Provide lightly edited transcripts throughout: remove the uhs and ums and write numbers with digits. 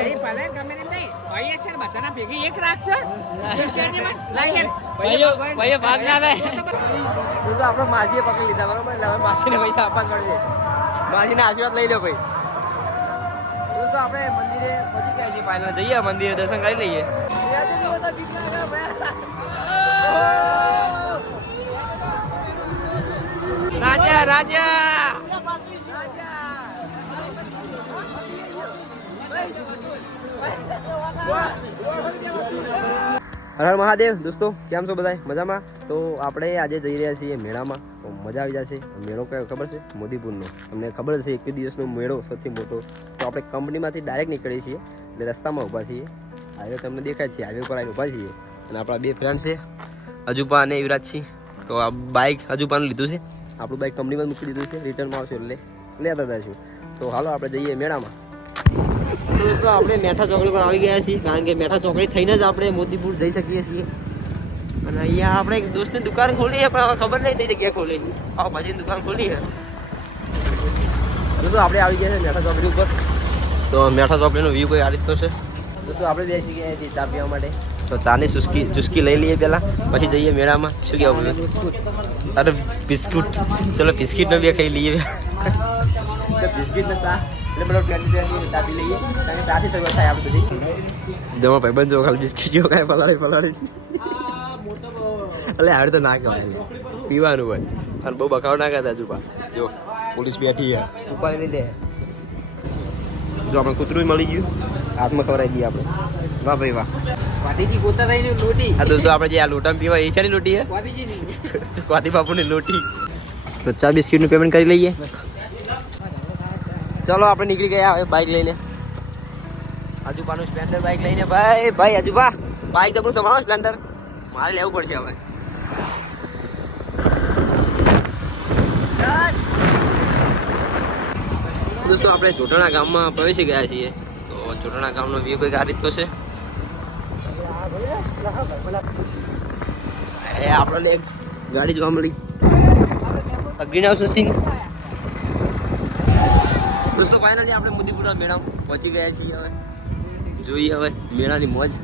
ભાઈ ભલે ગમે તેમ નહીં ભાઈ છે બધાના ભેગી એક રાખશો ભાઈ ભાગ ના થાય તો આપણે માસીએ પકડી લીધા બરોબર એટલે હવે માસીને પૈસા આપવા જ પડશે માસીના આશીર્વાદ લઈ લો ભાઈ તો આપણે મંદિરે પહોંચી ગયા છીએ ફાઇનલ જઈએ મંદિરે દર્શન કરી લઈએ રાજા રાજા હર હર મહાદેવ દોસ્તો કેમ છો બધા મજામાં તો આપણે આજે જઈ રહ્યા છીએ મેળામાં તો મજા આવી જશે મેળો કયો ખબર છે મોદીપુરનો તમને ખબર છે 21 દિવસનો મેળો સૌથી મોટો તો આપણે કંપનીમાંથી ડાયરેક્ટ નીકળીએ છીએ એટલે રસ્તામાં ઊભા છીએ હાઈવે તમને દેખાય છે હાઈવે પર આવીને ઊભા છીએ અને આપણા બે ફ્રેન્ડ છે અજુપા અને યુવરાજસિંહ તો આ બાઇક અજુપાનું લીધું છે આપણું બાઇક કંપનીમાં મૂકી દીધું છે રિટર્નમાં આવશે એટલે લેતા જઈશું તો હાલો આપણે જઈએ મેળામાં તો આપણે મેઠા ચોકડી પર આવી ગયા છીએ કારણ કે મેઠા ચોકડી થઈને જ આપણે મોદીપુર જઈ શકીએ છીએ અને અહીંયા આપણે એક દોસ્તની દુકાન ખોલી પણ હવે ખબર નહીં થઈ જગ્યા ખોલી ભાજીની દુકાન ખોલી છે તો આપણે આવી ગયા છે મેઠા ચોકડી ઉપર તો મેઠા ચોકડીનો વ્યૂ કોઈ આ રીતનો છે દોસ્તો આપણે બેસી ગયા છીએ ચા પીવા માટે તો ચાની ચુસ્કી લઈ લઈએ પહેલાં પછી જઈએ મેળામાં શું કહેવું અરે બિસ્કુટ ચલો બિસ્કિટનો બી ખાઈ લઈએ બિસ્કિટને ચા એટલે બધો ચાપી લઈએ કારણ કે ચાથી શરૂઆત થાય આપણે બધી જમા ભાઈબંધ જો ખાલી બિસ્કિટ જો કાંઈ પલાળી એટલે હાડ તો ના કહેવાય પીવાનું હોય અને બહુ બખાવ ના કરતા જુપા જો પોલીસ બેઠી છે ઉપાડી લીધે જો આપણે કૂતરું મળી ગયું હાથમાં ખવડાવી દઈએ આપણે વાહ ભાઈ વાહ વાટીજી ગોતા થઈને લોટી આ દોસ્તો આપણે જે આ લોટામાં પીવા એ છે ને લોટી છે વાટીજી સ્વાતિ બાપુની લોટી તો ચા બિસ્કિટનું પેમેન્ટ કરી લઈએ ચલો આપણે નીકળી ગયા હવે બાઇક લઈને અજુબાનું સ્પ્લેન્ડર બાઇક લઈને ભાઈ અજુબા બાઇક જબરું તમારું સ્પ્લેન્ડર મારે લેવું પડશે હવે દોસ્તો આપણે ચોટાણા ગામમાં પ્રવેશી ગયા છીએ તો ચોટાણા ગામનો વ્યૂ કંઈક આ રીતનો છે આપણે એક ગાડી જોવા મળી ગ્રીન હાઉસ સિંગ દોસ્તો ફાઇનલી આપણે મોદીપુરા મેળામાં પહોંચી ગયા છીએ હવે જોઈએ હવે મેળાની મોજ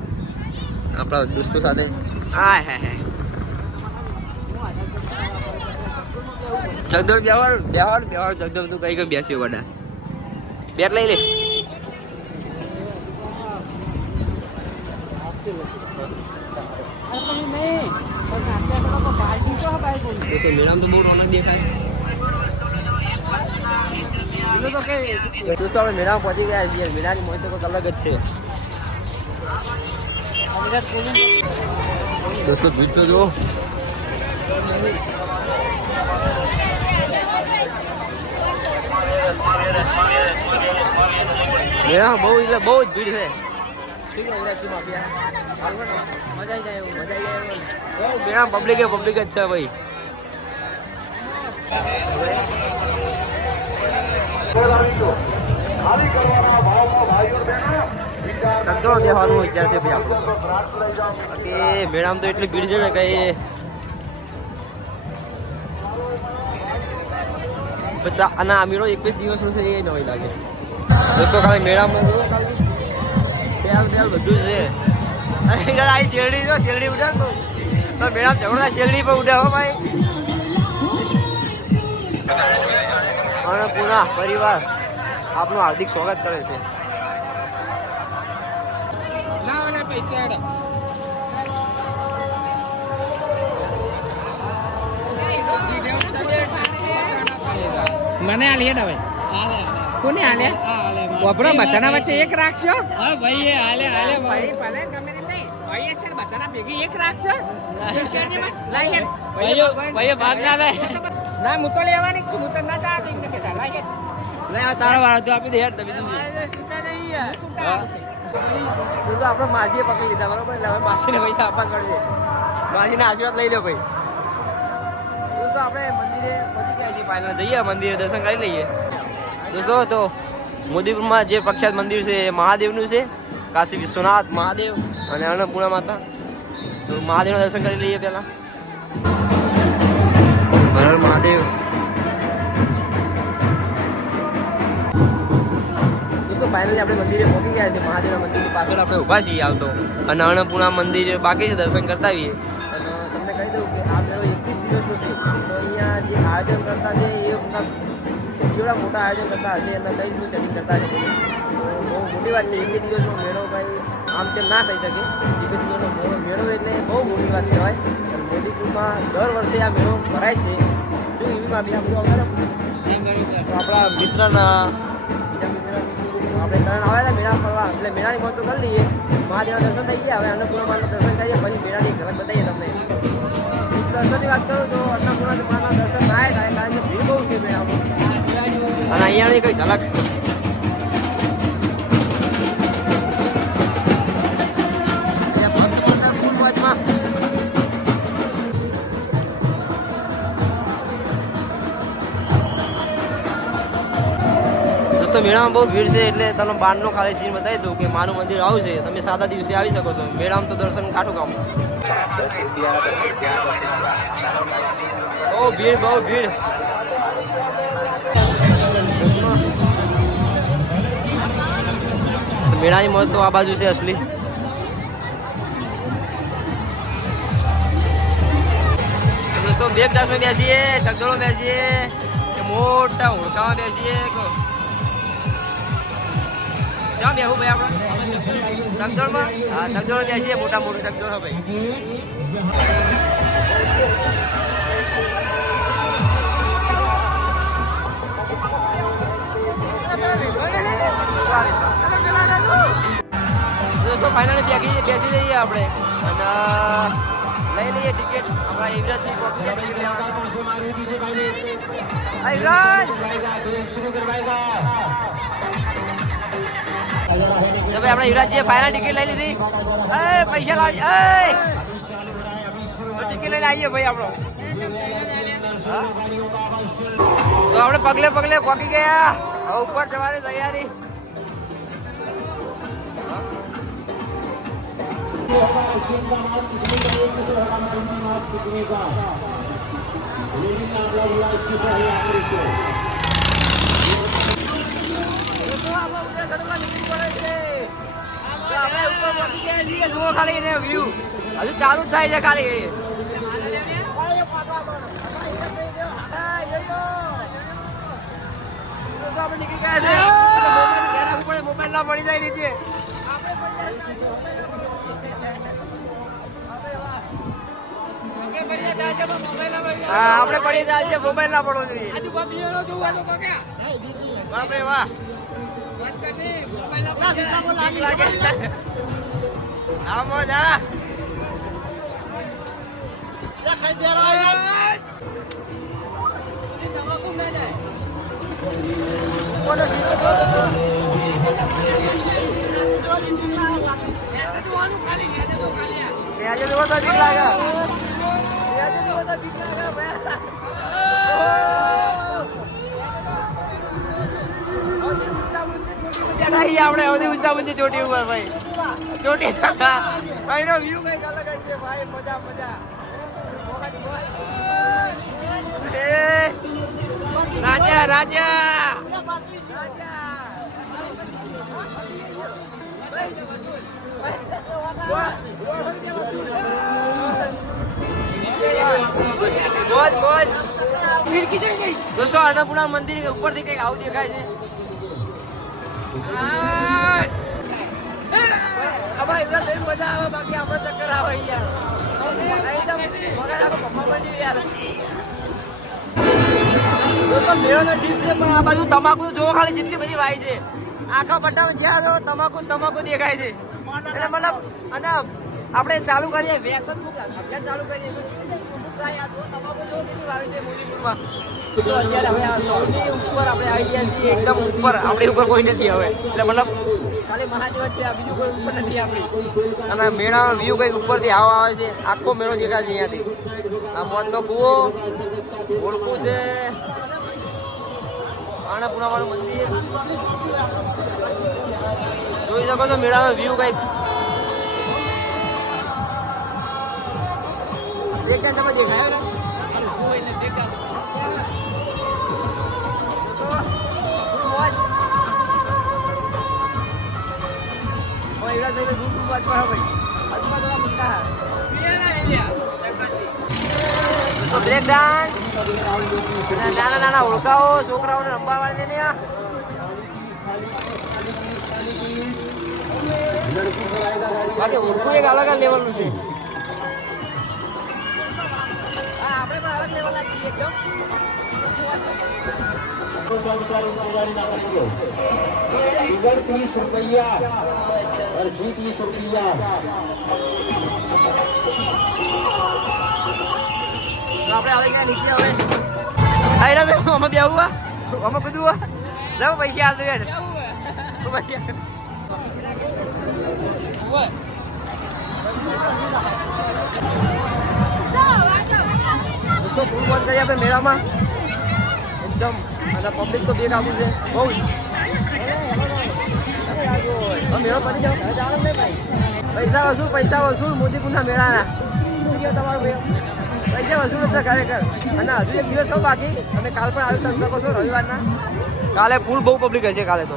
આપણા દોસ્તો સાથે હા હે હે જગદોર બેહર જગદોર તું કઈ કઈ બેસ્યો વડા બેટ લઈ લે મેળામાં તો બહુ રોનક દેખાય દોસ્તો આપણે મેળામાં પહોંચી ગયા છીએ મેળાની મોજ તો કંઈક અલગ જ છે દોસ્તો ભીડ તો જો મેળામાં બહુ એટલે બહુ જ ભીડ છે મેળામાં પબ્લિક જ છે ભાઈ ચકડોળ દેવાનું વિચાર છે ભાઈ આપણો કે મેળામાં તો એટલી ભીડ છે ને કઈ ના મેળો 21 દિવસનો છે એ નવી લાગે દોસ્તો ખાલી મેળામાં ખાલી સેલ બેલ બધું છે શેરડી જો શેરડી ઉડે તો મેળામાં ઝઘડા શેરડી પર ઉડે હો ભાઈ અને પૂરા પરિવાર આપનું હાર્દિક સ્વાગત કરે છે મને આ લેડ હવે કોને હાલે વપરો બધાના વચ્ચે એક રાખશો હા ભાઈ હાલે ભાઈ ભલે ગમે તેમ નહીં ભાઈ છે બધાના ભેગી એક રાખશો ભાઈ ભાગ ના થાય ના હું તો લેવાની છું હું તો ના જા દઈ ને કેતા લાગે તારો વાળો તો આપી દે હેડ તમે તો આપણે માસીએ પકડી લીધા બરોબર એટલે હવે માસીને પૈસા આપવા જ પડશે માસીના આશીર્વાદ લઈ લો ભાઈ તો આપણે મંદિરે પહોંચી ગયા છીએ ફાઇનલ જઈએ મંદિરે દર્શન કરી લઈએ દોસ્તો તો મોદીપુરમાં જે પ્રખ્યાત મંદિર છે એ મહાદેવનું છે કાશી વિશ્વનાથ મહાદેવ અને અન્નપૂર્ણા માતા તો મહાદેવના દર્શન કરી લઈએ પહેલાં હર હર મહાદેવ ફાઇનલી આપણે મંદિરે પહોંચી ગયા છે. મહાદેવના મંદિરની પાછળ આપણે ઊભા છીએ આવતો, અને અન્નપૂર્ણા મંદિર બાકી છે, દર્શન કરતા આવીએ. અને તમને કહી દઉં કે આ મેળો 21 દિવસનો છે. તો અહીંયા જે આયોજન કરતા છે એ કેવડા મોટા આયોજન કરતા હશે, અને કઈ રીતનું સેટિંગ કરતા હશે તો બહુ મોટી વાત છે. 21 દિવસનો મેળો ભાઈ આમ તેમ ના કહી શકે. 21 દિવસનો મેળો એટલે બહુ મોટી વાત કહેવાય. મોદીપુરમાં દર વર્ષે આ મેળો ભરાય છે. શું એવી વાત આપણા મિત્રના બીજા મિત્ર આપણે ત્રણ આવ્યા હતા મેળા ફરવા, એટલે મેળાની મોજ તો કરી લઈએ. મહાદેવના દર્શન થઈ ગયા, હવે અન્નપૂર્ણા માના દર્શન કરીએ, પછી મેળાની ઝલક બતાવીએ તમને. દર્શનની વાત કરું તો અન્નપૂર્ણા માના દર્શન થાય કારણ કે ભીડ બહુ છે મેળામાં, અને અહીંયાની કંઈ ઝલક મેળામાં બહુ ભીડ છે. એટલે તમને બહારનો ખાલી સીન બતાવી દઉં કે મારું મંદિર આવું છે, તમે સાદા દિવસે આવી શકો છો. મેળામાં તો દર્શન ખાટું કામ, બહુ ભીડ બહુ ભીડ. મેળાની મોજ તો આ બાજુ છે અસલી. દોસ્તો બે ક્લાસમાં બેસીએ, ચકડોળમાં બેસીએ કે મોટા હોડકામાં બેસીએ, ક્યાં બેહું ભાઈ આપણે ચકડોળમાં? હા, ચકડોળ બેસીએ, મોટા મોટું ચકડોળ હો ભાઈ. દોસ્તો ફાઇનલી બેસી જઈએ આપણે, અને લઈ લઈએ ટિકિટ આપણા યુવરાજથી. ભાઈ આપણે યુવરાજજીએ ફાઇનલ ટિકિટ લઈ લીધી. પૈસા લાવજે, ટિકિટ લઈને આવીએ ભાઈ આપણો. તો આપણે પગલે પગલે પહોંચી ગયા, હવે ઉપર જવાની તૈયારી. ખાલી વ્યૂ હજુ ચાલુ જ થાય છે. ખાલી આપણે નીકળી ગયા છે. મોબાઈલ ના પડી જાય નીચે. હા, આપણે પડી જાય છે, મોબાઈલ ના પડવો જોઈએ. બાપરે વાહ, આ મોજ હા. આજે જોવો તો બીક લાગે. આપણે સૌથી ઊંચા ઊંચી ચોટી ઉપર ભાઈ, ચોટી અહીંનો વ્યૂ કઈક અલગ જ છે ભાઈ. મજા મજા, રાજા રાજા મોજ મોજ. દોસ્તો અન્નપૂર્ણા મંદિર ઉપરથી કઈક આવું દેખાય છે. મજા આવે, બાકી આપણે ચક્કર આવે યાર. પપ્પા બની યાર. દોસ્તો મેળો તો ઠીક છે, પણ આ બાજુ તમાકુ જોવો ખાલી જેટલી બધી વાય છે. આખા પટ્ટામાં જ્યાં જો તમાકુ તમાકુ દેખાય છે. એટલે મતલબ અને આપણે ચાલુ કરીએ વ્યસન મુક્ત અભિયાન ચાલુ કરીએ તમાકુ જો કેટલી વાવી છે મોદીપુરમાં. તો અત્યારે હવે આ સૌથી ઉપર આપણે આવી ગયા છીએ, એકદમ ઉપર. આપણી ઉપર કોઈ નથી હવે, એટલે મતલબ ખાલી મહાદેવ છે, આ બીજું કોઈ ઉપર નથી આપણી. અને મેળાનો વ્યૂ કઈ ઉપરથી આવા આવે છે, આખો મેળો દેખાય છે અહીંયાથી. આ મોજનો કૂવો, ઓળખું છે, અન્નપૂર્ણામાનું મંદિર જોઈ શકો છો. મેળાનો વ્યૂ કઈક દેખાય તમે દેખાયો ને યુવરાજભાઈ બહુ ખૂબ વાંચવા ભાઈ આજમાં થોડા મોટા તો બ્રેક ડાન્સ નાના નાના ઓળખાઓ છોકરાઓને રમવા વાળીને ને બાકી ઓળખું એક અલગ લેવલનું છે આપણે પણ અલગ લેવલના છીએ એકદમ टिकट 30 रुपया और जी 30 रुपया આપણે આવે ક્યાં નીચે આવે હા રે અમે બે આવું અમે કીધું લાવ પૈસા આલ દે યાર દોસ્તો ફૂલ મોજ કરી આપણે મેળામાં એકદમ અને પબ્લિક તો બે કાબુ છે બહુ મેળો પડી જાવ પૈસા વસૂલ મોદીપુરના મેળાના પૈસા વસૂલ છે ખરેખર અને હજુ એક દિવસ કહો બાકી તમે કાલ પણ આવી કરી શકો છો રવિવારના કાલે ફૂલ બહુ પબ્લિક હશે કાલે તો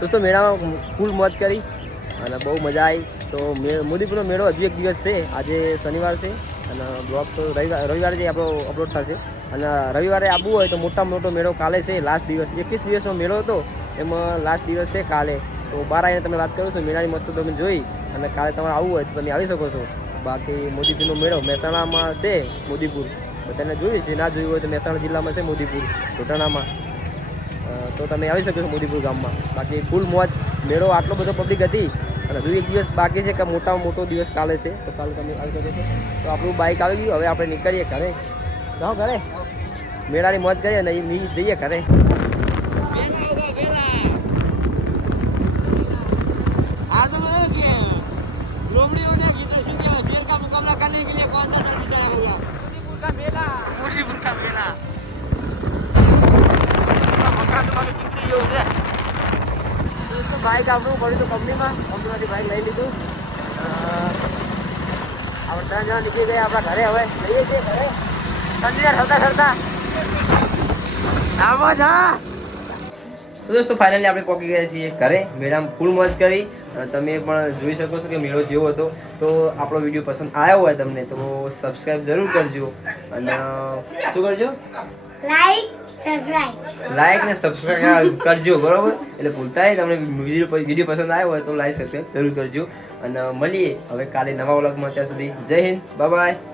દોસ્તો મેળામાં ફૂલ મોજ કરી અને બહુ મજા આવી તો મોદીપુરનો મેળો હજુ એક દિવસ છે આજે શનિવાર છે અને બ્લોગ તો રવિવારે જે આપણો અપલોડ થશે અને રવિવારે આવવું હોય તો મોટામાં મોટો મેળો કાલે છે લાસ્ટ દિવસ 21 દિવસનો મેળો હતો એમાં લાસ્ટ દિવસ છે કાલે તો બહાર આવીને તમે વાત કરો છો મેળાની મત તો તમે જોઈ અને કાલે તમારે આવવું હોય તો તમે આવી શકો છો બાકી મોદીપુરનો મેળો મહેસાણામાં છે મોદીપુર બધાને જોયું છે ના જોયું હોય તો મહેસાણા જિલ્લામાં છે મોદીપુર ટોટાણામાં તો તમે આવી શકો છો મોદીપુર ગામમાં બાકી ફૂલ મોજ મેળો આટલો બધો પબ્લિક હતી અને હજુ એક દિવસ બાકી છે કે મોટામાં મોટો દિવસ કાલે છે તો કાલે તમે આવી શકો છો તો આપણું બાઇક આવી ગયું હવે આપણે નીકળીએ ઘરે જાઓ ઘરે મેળાની મોજ કરીએ ને જઈએ ઘરે બાઇક આપણું પડ્યું તો કંપનીમાંથી બાઇક લઈ લીધું આપણે 3 જણા નીકળી ગયા આપણા ઘરે હવે જઈએ છીએ ઘરે ઠંડી થતા આમાં જા તો દોસ્તો ફાઇનલી આપણે પહોંચી ગયા છીએ ઘરે મેળામાં ફૂલ મોજ કરી તમે પણ જોઈ શકો છો કે મેળો જેવો હતો તો આપણો વિડીયો પસંદ આવ્યો હોય તમને તો સબસ્ક્રાઈબ જરૂર કરજો અને શું કરજો લાઈક ને સબસ્ક્રાઈબ કરજો બરોબર એટલે ભૂલતા નહીં તમને વિડીયો પસંદ આવ્યો હોય તો લાઈક સબસ્ક્રાઈબ જરૂર કરજો અને મળીએ હવે કાલે નવા વ્લોગમાં ત્યાં સુધી જય હિન્દ બાય બાય